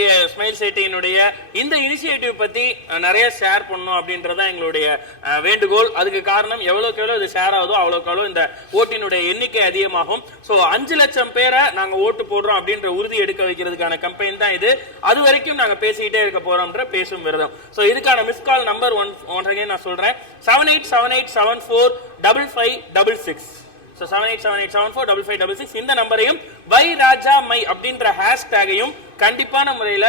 நம்மளுடைய ஸ்மைல் சேட்டையினுடைய இந்த இனிஷியேட்டிவ் பத்தி நிறைய ஷேர் பண்ணணும் அப்படின்றதான் எங்களுடைய வேண்டுகோள். அதுக்கு காரணம் எவ்வளவுக்கு எவ்வளவு இது ஷேர் ஆகுதோ அவ்வளவுக்கு எவ்வளவு இந்த ஓட்டினுடைய எண்ணிக்கை அதிகமாகும். ஸோ 5 லட்சம் பேரை நாங்க ஓட்டு போடுறோம் அப்படின்ற உறுதி எடுக்க வைக்கிறதுக்கான கம்பெயின் தான் இது. அது வரைக்கும் நாங்க பேசிக்கிட்டே இருக்க போறோம்ன்ற பேசும் விரதம். ஸோ இதுக்கான miss call number one again நான் சொல்றேன், 7878745566. So 7878745566. இந்த நம்பரையும் வை ராஜா மை அப்படின்ற ஹேஷ்டேகையும் கண்டிப்பான முறையில்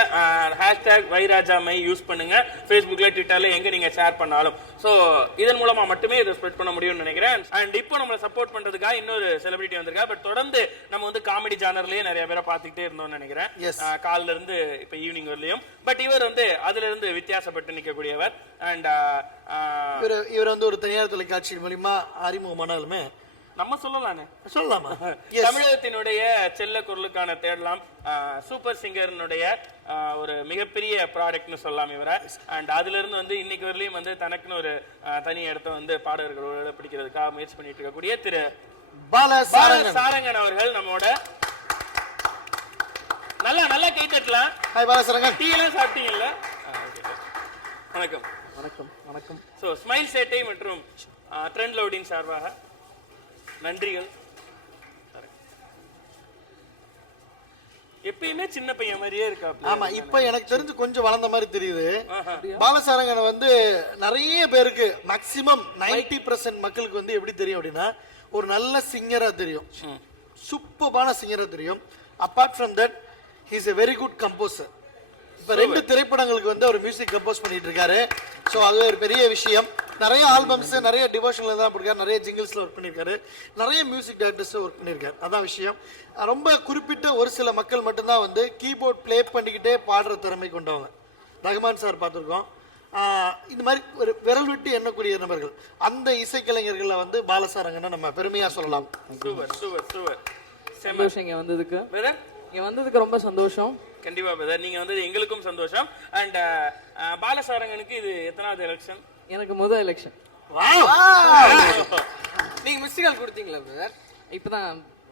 ஹேஷ்டேக் வை ராஜா மை யூஸ் பண்ணுங்க. ஃபேஸ்புக்ல ட்விட்டர்ல எங்க நீங்க ஷேர் பண்ணாலும். ஸோ இதன் மூலமா மட்டுமே இதை ஸ்ப்ரெட் பண்ண முடியும்னு நினைக்கிறேன். அண்ட் இப்போ நம்மளை சப்போர்ட் பண்றதுக்காக இன்னொரு செலிபிரிட்டி வந்திருக்கா. பட் தொடர்ந்து நம்ம வந்து காமெடி ஜானர்லயே நிறைய பேரை பார்த்துக்கிட்டே இருந்தோம்னு நினைக்கிறேன், காலில இருந்து இப்ப ஈவினிங் வரலையும். பட் இவர் வந்து அதுல இருந்து வித்தியாசப்பட்டு நிற்கக்கூடியவர். அண்ட் இவர் வந்து ஒரு தனியார் தொலைக்காட்சி மூலியமா அறிமுகமானாலுமே நம்ம சொல்லலானே சொல்லலாமா, தமிழகத்தினுடைய செல்ல குரலுக்கான தேடலாம் சூப்பர் சிங்கர்னுடைய ஒரு மிகப்பெரிய ப்ராடக்ட்னு சொல்லலாம் இவரை. அண்ட் அதுல இருந்து வந்து இன்னைக்கு வரலையும் வந்து தனக்குன்னு ஒரு தனி இடத்த வந்து பாடகர்களோட பிடிக்கிறதுக்காக முயற்சி பண்ணிட்டு இருக்கக்கூடிய திரு பாலசாரங்கன் அவர்கள் நம்மோட. நல்லா கை தட்டலாம். டீ எல்லாம் சாப்பிட்டீங்கல்ல? வணக்கம். வணக்கம் வணக்கம். ஸோ ஸ்மைல் சேட்டை மற்றும் ட்ரெண்ட் லவுடின் சார்பாக நன்றிகள். எப்பயுமே சின்ன பையன் மாதிரியே இருக்கா. ஆமா, இப்ப எனக்கு தெரிஞ்சு கொஞ்சம் வளர்ந்த மாதிரி தெரியுது. பாலசாரங்கனை வந்து நிறைய பேருக்கு மேக்சிமம் 90% மக்களுக்கு வந்து எப்படி தெரியும் அப்படின்னா ஒரு நல்ல சிங்கரா தெரியும், சூப்பரான சிங்கரா தெரியும். Apart from that he is a very good composer. இப்ப 2 திரைப்படங்களுக்கு வந்து அவர் மியூசிக் கம்போஸ் பண்ணிட்டு இருக்காரு. ஸோ அது ஒரு பெரிய விஷயம். நிறைய ஆல்பம்ஸ், நிறைய டிவோஷன்ல தான் பண்ணிருக்காரு, நிறைய ஜிங்கிள்ஸ்ல ஒர்க் பண்ணிருக்காரு, நிறைய மியூசிக் டைரக்டர்ஸ் ஒர்க் பண்ணிருக்காரு. அதான் விஷயம். ரொம்ப குறிப்பிட்ட ஒரு சில மக்கள் மட்டும்தான் வந்து கீபோர்ட் பிளே பண்ணிக்கிட்டே பாடுற திறமை கொண்டவங்க. ரஹ்மான் சார் பார்த்துருக்கோம். இந்த மாதிரி ஒரு விரல் விட்டு எண்ணக்கூடிய நபர்கள், அந்த இசைக்கலைஞர்களை வந்து பாலசாரங்கன்னு நம்ம பெருமையா சொல்லலாம். சந்தோஷம் இங்க வந்ததுக்கு ரொம்ப சந்தோஷம். கண்டிப்பா பிரதர், நீங்க வந்து எங்களுக்கும் சந்தோஷம். அண்ட் பாலசாரங்கனுக்கு இது எத்தனாவது எலெக்ஷன்? எனக்கு முதல் எலெக்ஷன். நீங்க மிஸ்டு கால் கொடுத்தீங்களா பிரதர்? இப்பதான்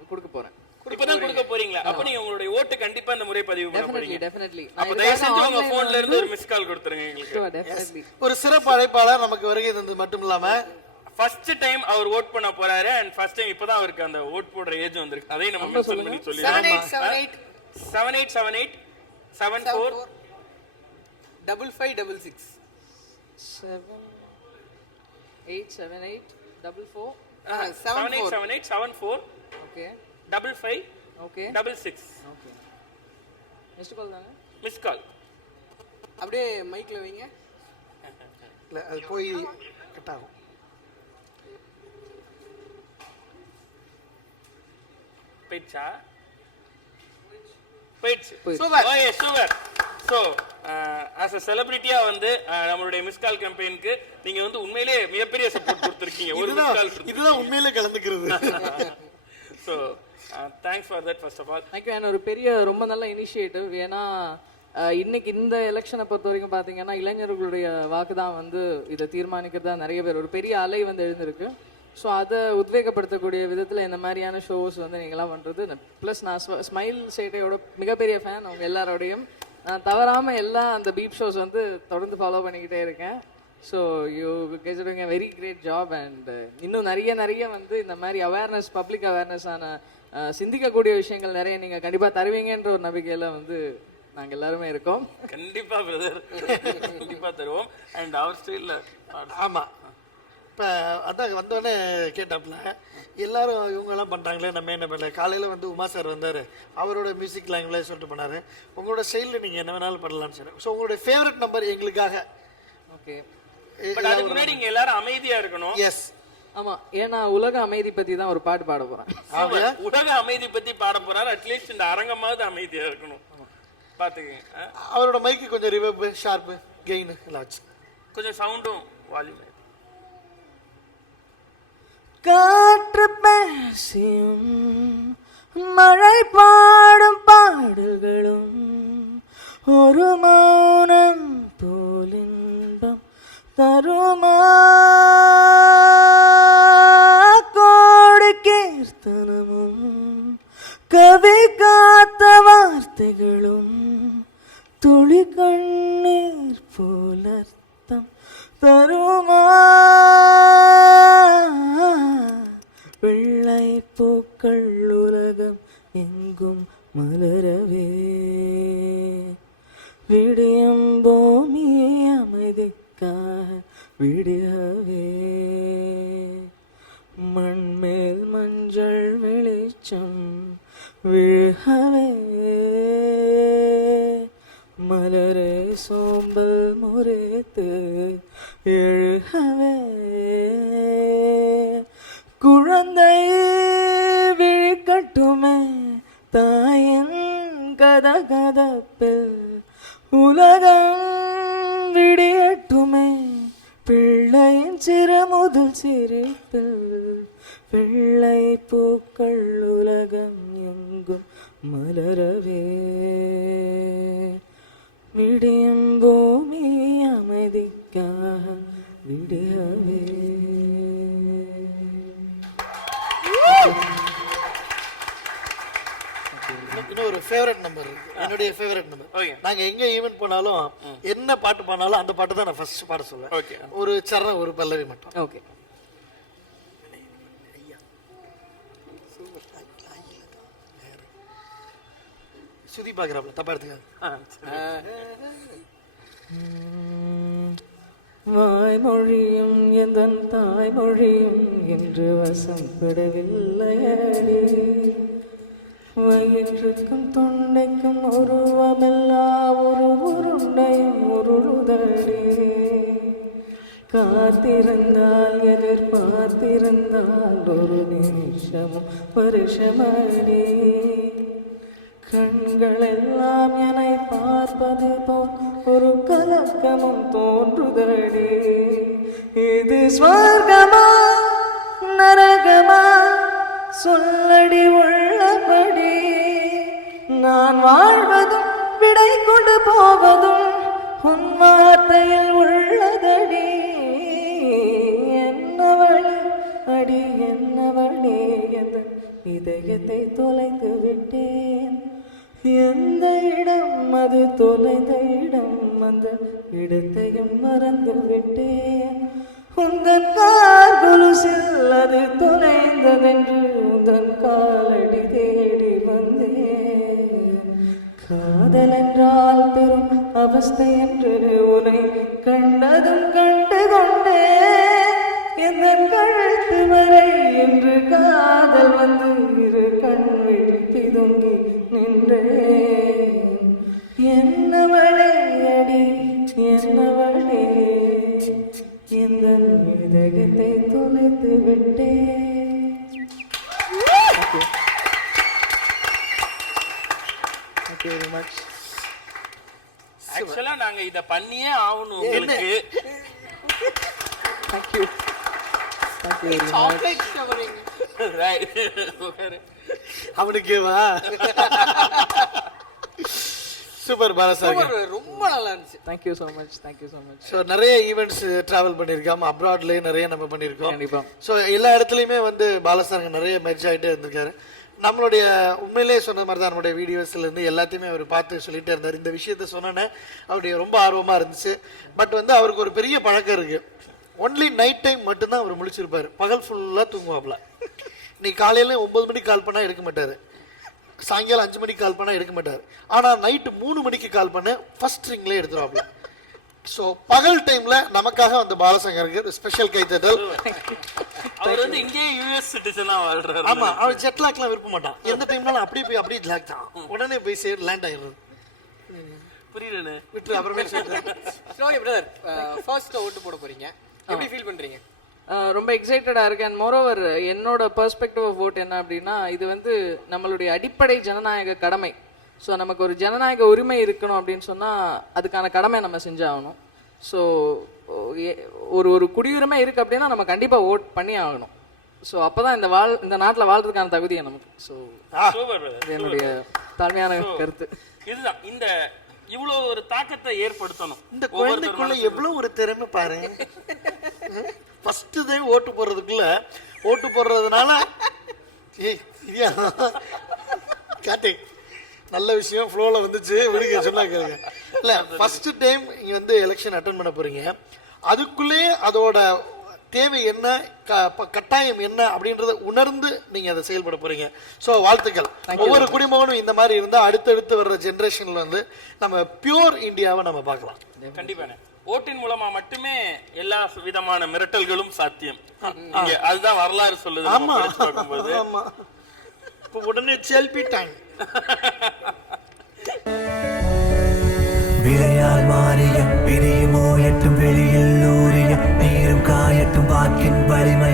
கொடுக்க போறேன். இப்பதான் கொடுக்க போறீங்களா? அப்ப நீங்க உங்களுடைய ஓட்டு கண்டிப்பா இந்த முறை பதிவு பண்ண போறீங்க. டெஃபினெட்லி. அப்ப தயவு செஞ்சு உங்க போன்ல இருந்து ஒரு மிஸ் கால் கொடுத்துருங்க எங்களுக்கு. ஒரு சிறப்பு அழைப்பாளர் நமக்கு வருகை தந்தது மட்டும் இல்லாம ஃபர்ஸ்ட் டைம் அவர் ஓட் பண்ண போறாரு. அண்ட் ஃபர்ஸ்ட் டைம் இப்பதான் அவருக்கு அந்த ஓட் போடுற ஏஜ் வந்திருக்கு. அதையும் நம்ம மென்ஷன் பண்ணி சொல்லிடலாம். 7878745566 787844 okay 55 okay 66. Okay missed call தானே? மிஸ் கால் அப்படியே மைக்ல வைங்க. இல்ல அது போய் கட் ஆகும். போயிடுச்சு. Super. Okay super. So as a செலிபிரிட்டியா வந்து நம்மளுடைய மிஸ் கால் கேம்பெயினுக்கு நீங்க வந்து உண்மையிலேயே மிகப்பெரிய சப்போர்ட் கொடுத்துருக்கீங்க. ஒரு மிஸ் கால் இதுதான் உண்மையிலே கலந்துக்கிறது. So thanks for that first of all. Thank you. ஒரு பெரிய ரொம்ப நல்ல இனிஷியேட்டிவ். ஏன்னா இன்னைக்கு இந்த எலெக்ஷனை பொறுத்த வரைக்கும் பார்த்தீங்கன்னா இளைஞர்களுடைய வாக்கு தான் வந்து இதை தீர்மானிக்கிறதா நிறைய பேர் ஒரு பெரிய அலை வந்து எழுந்திருக்கு. ஸோ அதை உத்வேகப்படுத்தக்கூடிய விதத்தில் இந்த மாதிரியான ஷோஸ் வந்து நீங்களாம் பண்ணுறது. ப்ளஸ் நான் ஸ்மைல் சேட்டையோட மிகப்பெரிய ஃபேன். அவங்க எல்லாரோடையும் நான் தவறாமல் எல்லாம் அந்த பீப் ஷோஸ் வந்து தொடர்ந்து ஃபாலோ பண்ணிக்கிட்டே இருக்கேன். So you guys doing a very great job. And இன்னும் நிறைய வந்து இந்த மாதிரி அவேர்னஸ், பப்ளிக் அவேர்னஸான சிந்திக்கக்கூடிய விஷயங்கள் நிறைய நீங்கள் கண்டிப்பாக தருவீங்கன்ற ஒரு நம்பிக்கையில் வந்து நாங்கள் எல்லாருமே இருக்கோம். கண்டிப்பா பிரதர், கண்டிப்பா தருவோம். அண்ட் அவர் ஸ்டைல்ல ஆமா. இப்போ அதான் வந்தோடனே கேட்டாப்புல எல்லாரும் இவங்கெல்லாம் பண்ணுறாங்களே நம்ம என்ன பண்ணல. காலையில் வந்து உமா சார் வந்தார், அவரோட மியூசிக் லாங்குவேஜ் சொல்லிட்டு பண்ணார். உங்களோட ஸ்டைலில் நீங்கள் என்ன வேணாலும் பண்ணலாம்னு சொன்னேன். ஸோ உங்களுடைய ஃபேவரட் நம்பர் எங்களுக்காக. ஓகே, பட் அதுக்கு முன்னாடி நீங்கள் எல்லாரும் அமைதியாக இருக்கணும். எஸ், ஆமா. ஏன்னா உலக அமைதி பத்தி தான் ஒரு பாட்டு பாட போறேன். உலக அமைதி பத்தி பாட போறாரு. அட்லீஸ்ட் இந்த அரங்கமாவது அமைதியா இருக்கணும். பாத்துக்கங்க. அவரோட மைக்கு கொஞ்சம் ரிவர்ப், ஷார்ப்பு, கெயின் எல்லாம் வச்சு கொஞ்சம் சவுண்டும் வால்யூம். காற்று பேசியும் மழை பாடும் பாடல்களும் ஒரு மௌனம் போலின்பம் தருமா கோடி கீர்த்தனமும் கவி காத்த வார்த்தைகளும் துளி கண்ணீர் போலர்த்தம் தருமா வெள்ளை பூக்கள் உலகம் எங்கும் மலரவே விடியும் பூமி அமைதிக்காக விடியவே மண்மேல் மஞ்சள் வெளிச்சம் விழவே மலரே சோம்பல் முறைத்து எழுகவே குழந்தை விழிக்கட்டுமே தாயின் கதகதப்பில் உலகம் விடியட்டுமே பிள்ளையின் சிறுமுதல் சிரிப்பில் வெள்ளை பூக்கள் உலகம் எங்கும் மலரவே விடியும் பூமி அமைதிக்காக விடியவே. இன்னொரு ஃபேவரட் நம்பர் இருக்கு, என்னுடைய ஃபேவரட் நம்பர். நாங்க எங்க ஈவென்ட் போனாலும் என்ன பாட்டு பாடினாலும் அந்த பாட்டு தான் நான் ஃபர்ஸ்ட் பாட சொல்லுவேன். ஒரு சரணம் ஒரு பல்லவி மட்டும். ஓகே. சுதி பாக்குறாப்ல தப்பா எடுத்துக்காது. வாய்மொழியும் எந்த தாய்மொழியும் என்று வசப்படவில்லையடி வயிற்றுக்கும் தொண்டைக்கும் உருவமில்லா ஒரு உருண்டையும் உருளுதடி காத்திருந்தால் எதிர்பார்த்திருந்தால் ஒரு நிமிஷமும் வருஷமடி கண்கள் எல்லாம் என்னை பார்ப்பது போல் ஒரு கலக்கமும் தோன்றுதடி இது ஸ்வர்கமா நரகமா சொல்லடி உள்ளபடி நான் வாழ்வதும் விடை கொண்டு போவதும் உன் வார்த்தையில் உள்ளதடி என்னவளே அடி என்னவளே எந்த இதயத்தை தொலைத்து விட்டேன் எந்த இடம் அது தொலைந்த இடம் அந்த இடத்தையும் மறந்து விட்டேன் உந்தன் கால் கொலுசில் அது தொலைந்ததென்று உந்தன் காலடி தேடி வந்தேன் காதல் என்றால் பெரும் அவஸ்தை என்று உன்னை கண்டதும் கண்டு கொண்டேன் எந்த கழுத்து வரை என்று காதல் வந்து இரு கண் விழித்து தொங்கி நின்றேன் என்னவளே அடி என்னவளே இந்த இதயத்தை தொலைத்து விட்டேன். Thank you very much. ஆக்சுவலா நாங்க இத பண்ணியே ஆகணும் உங்களுக்கு. Thank you. Thank you very much. Chocolate showering right. அவனுக்கு வா சூப்பர் பாலசாமி, ரொம்ப நல்லா இருந்துச்சு. Thank you so much. Thank you so much. So நிறைய ஈவெண்ட்ஸ் டிராவல் பண்ணியிருக்கோம், அப்ராட்லேயே நிறைய நம்ம பண்ணியிருக்கோம். கண்டிப்பா. ஸோ எல்லா இடத்துலையுமே வந்து பாலசாமி நிறைய மெர்ஜ் ஆகிட்டே இருந்திருக்காரு. நம்மளுடைய உண்மையிலேயே சொன்ன மாதிரி தான் நம்மளுடைய வீடியோஸ்லேருந்து எல்லாத்தையுமே அவர் பார்த்து சொல்லிகிட்டே இருந்தார். இந்த விஷயத்த சொன்னோன்னே அவருடைய ரொம்ப ஆர்வமாக இருந்துச்சு. பட் வந்து அவருக்கு ஒரு பெரிய பழக்கம் இருக்குது. ஒன்லி நைட் டைம் மட்டும்தான் அவர் முழிச்சிருப்பார், பகல் ஃபுல்லாக தூங்குவாப்ல. நீ காலையில் 9 மணிக்கு கால் பண்ணால் எடுக்க மாட்டார், சாயங்காலம் 5 மணிக்கு கால் பண்ணால் எடுக்க மாட்டார். ஆனால் நைட்டு 3 மணிக்கு கால் பண்ண ஃபர்ஸ்ட் ரிங்லேயே எடுத்துருவாப்ல. ஸோ பகல் டைம்ல நமக்காக வந்து பாலசங்கருக்கு ஸ்பெஷல் கைத்தட்டல். அவர் வந்து இங்கே யுஎஸ் சிட்டிசனா வாழ்றாரு. ஆமா, அவர் ஜெட்லாக்லாம் விரும்ப மாட்டான். எந்த டைம்னாலும் அப்படியே போய் அப்படியே ஜாக் தான், உடனே போய் சேர் லேண்ட் ஆயிடுறது. புரியலன்னு விட்டு அப்புறமே சொல்றேன். ஓகே பிரதர், ஃபர்ஸ்ட் ஓட்டு போட போறீங்க, எப்படி ஃபீல் பண்றீங்க? ரொம்ப எக்ஸைட்டடா இருக்கு. அண்ட் மோரோவர் என்னோட பெர்ஸ்பெக்டிவ் ஆஃப் வோட் என்ன அப்படின்னா, இது வந்து நம்மளுடைய அடிப்படை ஜனநாயக கடமை. ஸோ நமக்கு ஒரு ஜனநாயக உரிமை இருக்கணும் அப்படின்னு சொன்னால் அதுக்கான கடமை நம்ம செஞ்சாகணும். ஸோ ஒரு குடியுரிமை இருக்குது அப்படின்னா நம்ம கண்டிப்பாக ஓட் பண்ணி ஆகணும். ஸோ அப்போ தான் இந்த நாட்டில் வாழ்றதுக்கான தகுதியை நமக்கு. ஸோ என்னுடைய தாழ்மையான கருத்து இதுதான். இந்த இவ்வளோ ஒரு தாக்கத்தை ஏற்படுத்தணும். இந்த குழந்தைக்குள்ள எவ்வளோ ஒரு திறமை பாரு. ஃபர்ஸ்ட் தான் ஓட்டு போடுறதுக்குள்ள ஓட்டு போடுறதுனால காட்டு நல்ல விஷயம் ஃப்ளோல வந்துச்சு விடுங்க சொன்னா கேளுங்க. இல்ல ஃபர்ஸ்ட் டைம் இங்க வந்து எலெக்ஷன் அட்டென்ட் பண்ண போறீங்க, அதுக்குள்ளே அதோட தேவை என்ன, கட்டாயம் என்ன அப்படின்றத உணர்ந்து நீங்க அதை செயல்பட போறீங்க. ஸோ வாழ்த்துக்கள். ஒவ்வொரு குடிமகனும் இந்த மாதிரி இருந்தா அடுத்தடுத்து வர்ற ஜெனரேஷன்ல வந்து நம்ம பியூர் இந்தியாவை நம்ம பார்க்கலாம். கண்டிப்பானே. ஓட்டின் மூலமா மட்டுமே எல்லா விதமான மிரட்டல்களும் சாத்தியம். இங்க அதுதான் வரலாறு சொல்லுது. ஆமா நம்ம படிச்சு பார்க்கும்போது. ஆமா. இப்போ உடனே செல்பி டைம். விரையால் மாறிய விரியுமோ எட்டும் வெளியில் ஊறிய நீரும் காயட்டும் வாக்கின் வலிமை